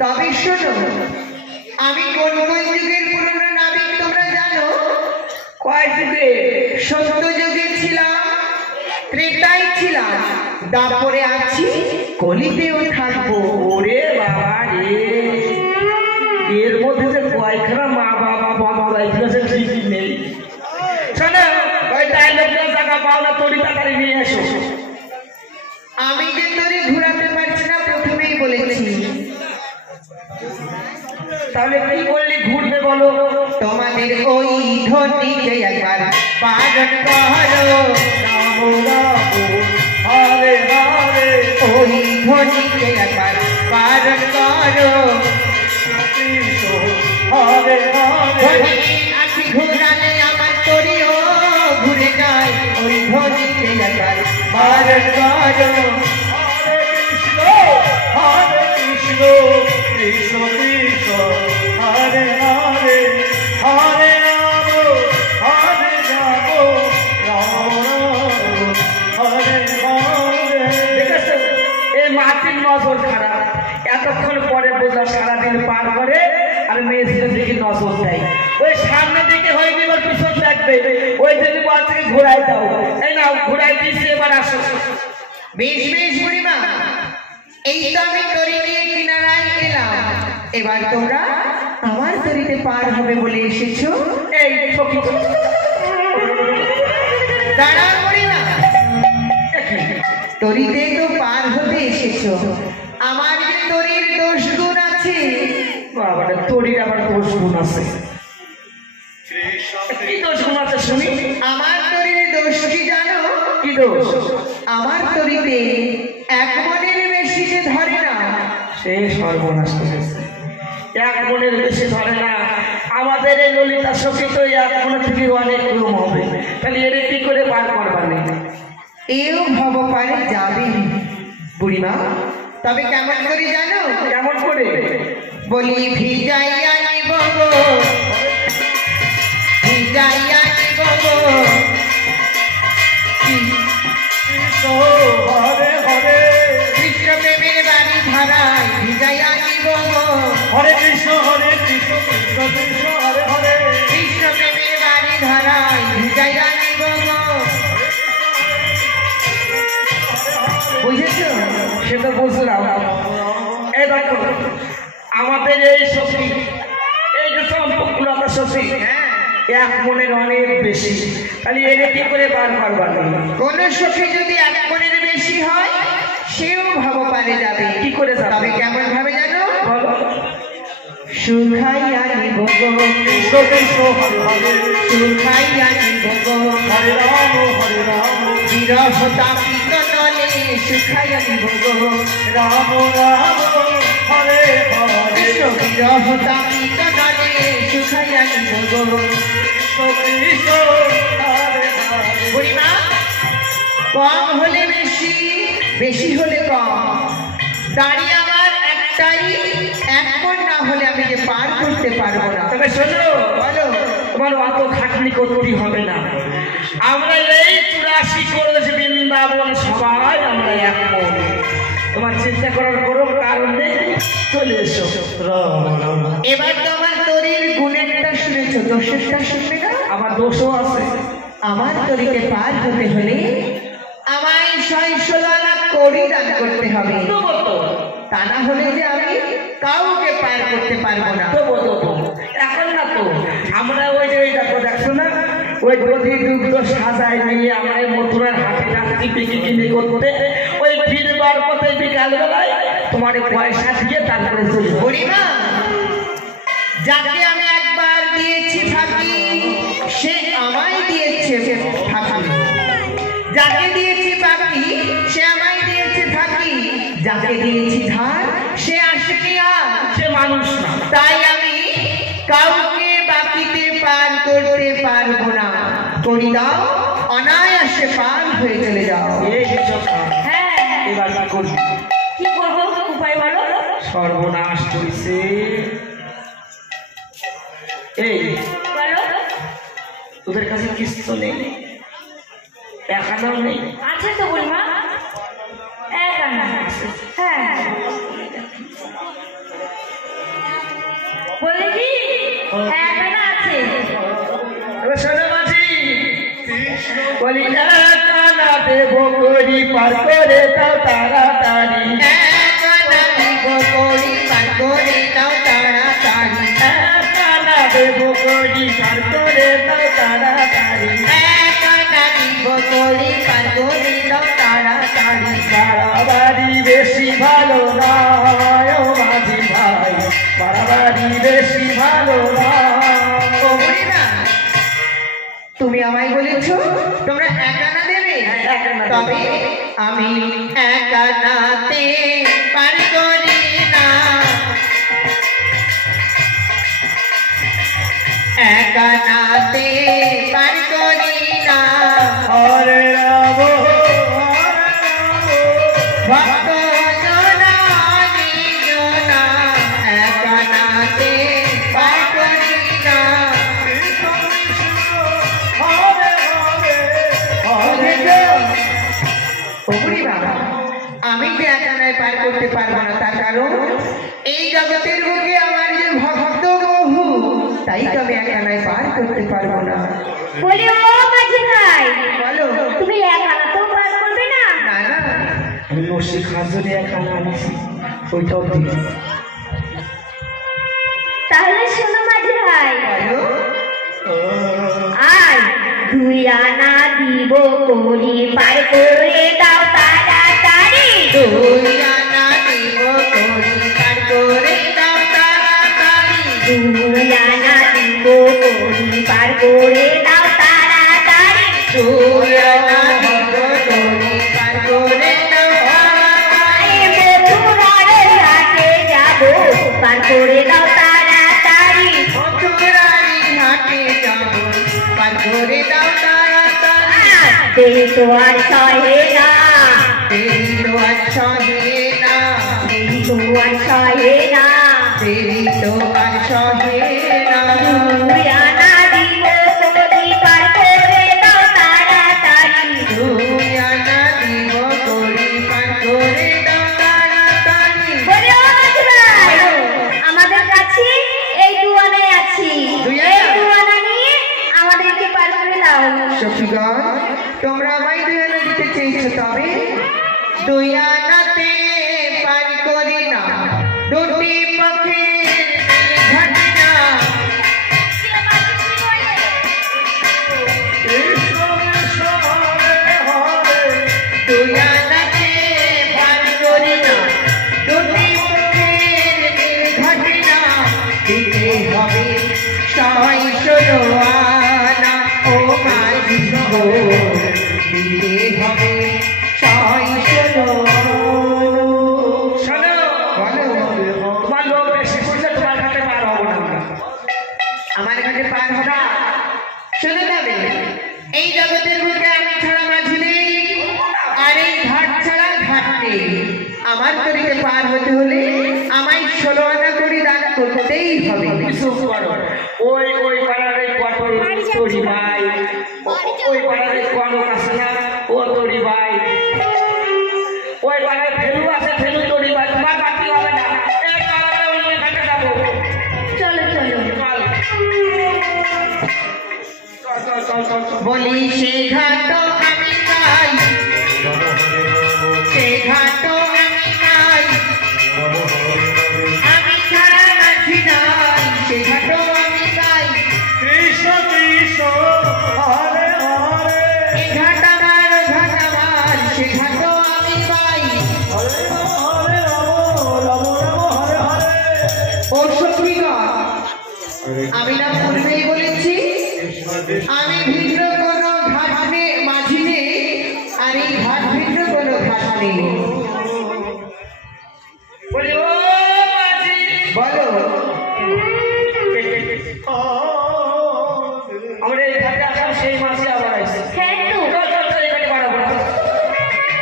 তবে শোনো, আমি কোন কোন যুগের পুরনো নাবিক তোমরা জানো? কয় যুগে? সত্য যুগে ছিলাম, ত্রেতায় ছিলাম, দাপরে আছি, কলিতেও থাকবো। ওরে বাবা রে, এর মধ্যে যে কয়খানা মা বাবা বদলাইছিল সে ঠিক নেই। শোনো, ওই ডায়লগটা জায়গা পাও না, তরি তাড়াতাড়ি নিয়ে এসো। আমি যে তরি ঘুরাতে পারছি না প্রথমেই বলেছি। তাহলে কি করলে ঘুরবে বলো? তোমাদের ওই ধ্বনিকে একবার পালন করো, রাম রাম হরে হরে, ওই ধ্বনিকে একবার পালন করো। কৃষ্ণ হরে হরে, আছি ঘুরালে আমার তরিও ঘুরে যায়, ওই ধ্বনিকে একবার পালন করো। হরে কৃষ্ণ কৃষ্ণ কৃষ্ণ হরে হরে, হরে রাম হরে রাম, রাম রাম হরে হরে। দেখেছো, এই মাটির নজর খারাপ। এতক্ষণ পরে বোঝা সারাদিন পার করে আর মেয়েদের দিকে নজর দেয়। ওই সামনে দিকে হয়ে এবার পিছন দেখবে, ওই যদি বলছে ঘোরাই দাও, এই নাও ঘোরাই দিয়েছি, এবার আসো। বেশ বেশ বুড়িমা, এই তো আমি তরি নিয়ে কিনারায় এলাম। এবার তোমরা আমার তরিতে পার হবে বলে এসেছো। এই সখী, দাঁড়াও বুড়িমা, তরিতে তো পার হতে এসেছো, আমার যে তরির দোষ গুণ আছে। বাবাটা তোরই আবার দোষ গুণ আছে? কি দোষ গুণ আছে শুনি? আমার তরির দোষ কি জানো? কি দোষ? আমার তরিতে এক মনের বেশি যে ধরে না। সে সর্বনাশ করেছে, এক মনের বেশি ধরে না। আমাদের এই ললিতা সখী তো এক মনের থেকে অনেক রুম হবে, তাহলে এর কি করে পার করবার নেই? এও ভব পারে যাবে বুড়িমা। তবে কেমন করে জানো? কেমন করে? বলি ভিজাইয়া নিব গো, ভিজাইয়া নিব গো, হরে হরে, কৃষ্ণ প্রেমের বাড়ি ধারায় ভিজাইয়া নিব গো, হরে কৃষ্ণ কৃষ্ণ কৃষ্ণ হরে হরে, কৃষ্ণ প্রেমের বাড়ি ধারায় ভিজাইয়া নিব গো। বুঝেছো? সে তো বুঝলাম। এই দেখো, আমাদের এই সখী, এই যে সম্পূর্ণতা সখী, এক মনের অনেক বেশি, তাহলে এর কি করে বার করবার নেই? কোন সখী যদি এক মনের বেশি হয় সেও ভাব পারে যাবে। কি করে যাবে? তবে কেমন ভাবে জানো? বলো। সুখাইয়া নিব গো, কৃষ্ণ কৃষ্ণ হরে হরে, সুখাইয়া নিব গো, হরে রাম বিরহ তাপিত নলে সুখাইয়া নিব গো, রাম রাম হরে হরে, কৃষ্ণ বিরহ তাপিত নলে সুখাইয়া নিব গো। কৃষ্ণ হরে হরে। বুড়িমা, কম হলে বেশি, বেশি হলে কম, দাঁড়িয়ে আমার একটাই, এক মন না হলে আমি যে পার করতে পারবো না। তবে শোনো, বলো। তোমার অত খাটনি করতে হবে না। আমরা এই 84 করেছি বৃন্দাবন, সবাই আমরা এক মন। তোমার চিন্তা করার কোনো কারণ নেই, চলে এসো। এবার তো আমার তরির গুণেরটা শুনেছো, দোষেরটা শুনবে না? আমার দোষও আছে। আমার তরিতে পার হতে হলে আমায় 16 লাখ কোটি দান করতে হবে, তা না হলে যে আমি কাউকে পার করতে পারবো না। এখন না তো, আমরা ওই যে দেখো না, ওই দধি দুগ্ধ সাজায় নিয়ে আমরা মথুরার হাটে যাচ্ছি বিক্রি করতে। ওই ফিরবার পথে বিকাল বেলায় তোমার পয়সা দিয়ে তারপরে চলি। বুড়িমা, যাকে আমি একবার দিয়েছি ফাঁকি সে আমায় দিয়েছে ফাঁকি, যাকে দিয়েছি বাকি সে আমায় দিয়েছে ফাঁকি, যাকে দিয়েছি ধার সে আসেনি আর, সে মানুষ না। তাই আমি কাউকে বাকিতে পার করতে পারবো না। করি দাও, অনায়াসে পার হয়ে চলে যাও। এই হ্যাঁ, এবার কি করবি? কি করবো উপায় বলো? সর্বনাশ করেছে। এই বলো। তোদের কাছে কিছু নেই, এখানেও নেই? আছে তো বুড়িমা, এক আনা। হ্যাঁ একানা আছে। শোনো মাঝি, কৃষ্ণ বলি একানা দেব করি পার করে দাও তাড়াতাড়ি, একানা দেব করি পার করে দাও তাড়াতাড়ি, একানা দেব করি পার করে দাও তাড়াতাড়ি, একানা দেব করি পার করে দাও তাড়াতাড়ি। বাড়াবাড়ি বেশি ভালো নয় ও মাঝি ভাই, বাড়াবাড়ি বেশি ভালো নয়। তুমি আমায় বলেছ তোমরা একানা দেবে, তবে আমি একানাতে পার করি না, একানাতে পার করি না। হরে রাম ভক্ত জনা নিজনা একানাতে পার করি না। কৃষ্ণ কৃষ্ণ হরে হরে হরে ওরে বাবা, আমি যে একানায় পার করতে পারবো না, তার কারণ এই জগতের বুকে আমার যে ভক্ত বহু, তাই তো আমি একানায় পার করতে পারবো না। বলি ও মাঝি ভাই, বলো। তুমি একানা তো পার করবে না? না না, আমি নসি খাজরে একানা আনছি, ওইটাও দিই। তাহলে শোনো মাঝি ভাই, বলো। আর 2 আনা দিব করি পার করে দাও তাড়াতাড়ি। 2 আনা দিব করি পার করে দাও তাড়াতাড়ি, 2 আনা দিব করি পার করে দাও তাড়াতাড়ি। 2 আনা দিব করি পার করে দাও তাড়াতাড়ি। মথুরার ঘাটে যাব, পার করে দাও তাড়াতাড়ি। মথুরারি ঘাটে যাব, পার করে দাও তাড়াতাড়ি। দেরি তো আর সহে না, দেরি তো আর সহে না, দেরি তো আর সহে না। দেরি তো আর সহে না। 2 আনা দিব করি পার করে দাও তাড়াতাড়ি। 2 আনা দিব করি পার করে দাও তাড়াতাড়ি। বলি ও মাঝি ভাই, আমাদের কাছে এই 2 আনাই আছে, 2 এই আনা? 2 আনা নিয়ে আমাদেরকে পার করে দাও। সখীগণ, তোমরা আমায় 2 আনা দিতে চেয়েছো, তবে 2 আনাতে পার করি না। 2টি পক্ষের ঘটে না, কৃষ্ণ কৃষ্ণ হরে হরে 2 আনাতে পার করি না। 2টি পক্ষের ঘটে না, দিতে হবে 616 আনা ও মাঝি গো, দিতে হবে 616 শোনো বলো। তোমার লোক বেশি বুঝলে তোমার হাতে পার হবো না আমরা। আমার কাছে পার হবা। শুনে যাবে, এই জগতের বুকে আমি ছাড়া মাঝি নেই, আর এই ঘাট ছাড়া ঘাট নেই। আমার তরিতে পার হতে হলে আমায় 16 আনা করে দান করতেই হবে। চুপ করো। ওই পাড়ার এই পটল তরি ভাই, ওই পাড়ার এই কনক আছে না, ও তরি ভাই, ওই পাড়ায় ফেলু আছে, ফেলু তরি ভাই, তোমার বাকি হবে না। এই পাড়ায় অন্য ঘাটে যাবো। চলো চলো। চল। বলি সে ঘাট আমি চাই, সে ঘাট আমি চাই, আমি ছাড়া নাচি নাই, সে ঘাট আমি চাই। কৃষ্ণ কৃষ্ণ হরে হরে এ ঘাট আমার, ঘাট আমার, সে ঘাট আমি পাই। হরে রাম হরে রাম রাম রাম হরে হরে। ও সখীগণ, আমি না পূর্বেই বলেছি আমি ভিন্ন কোনো ঘাট নেই, মাঝি নেই, আর এই ঘাট ভিন্ন কোনো ঘাট নেই। বলি ও মাঝি বলো। আমরা এই ঘাটে আসলাম, সেই মাসে আবার আসছে। হ্যাঁ তো, চল এই ঘাটে বাড়াবো।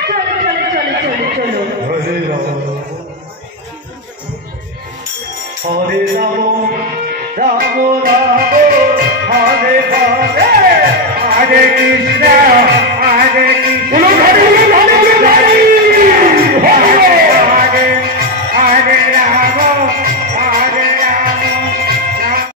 চলো চলো চলো চলো চলো। হরে রাম হরে রাম রাম রাম হরে হরে হরে কৃষ্ণ হরে কৃষ্ণ হরে হরে হরে রাম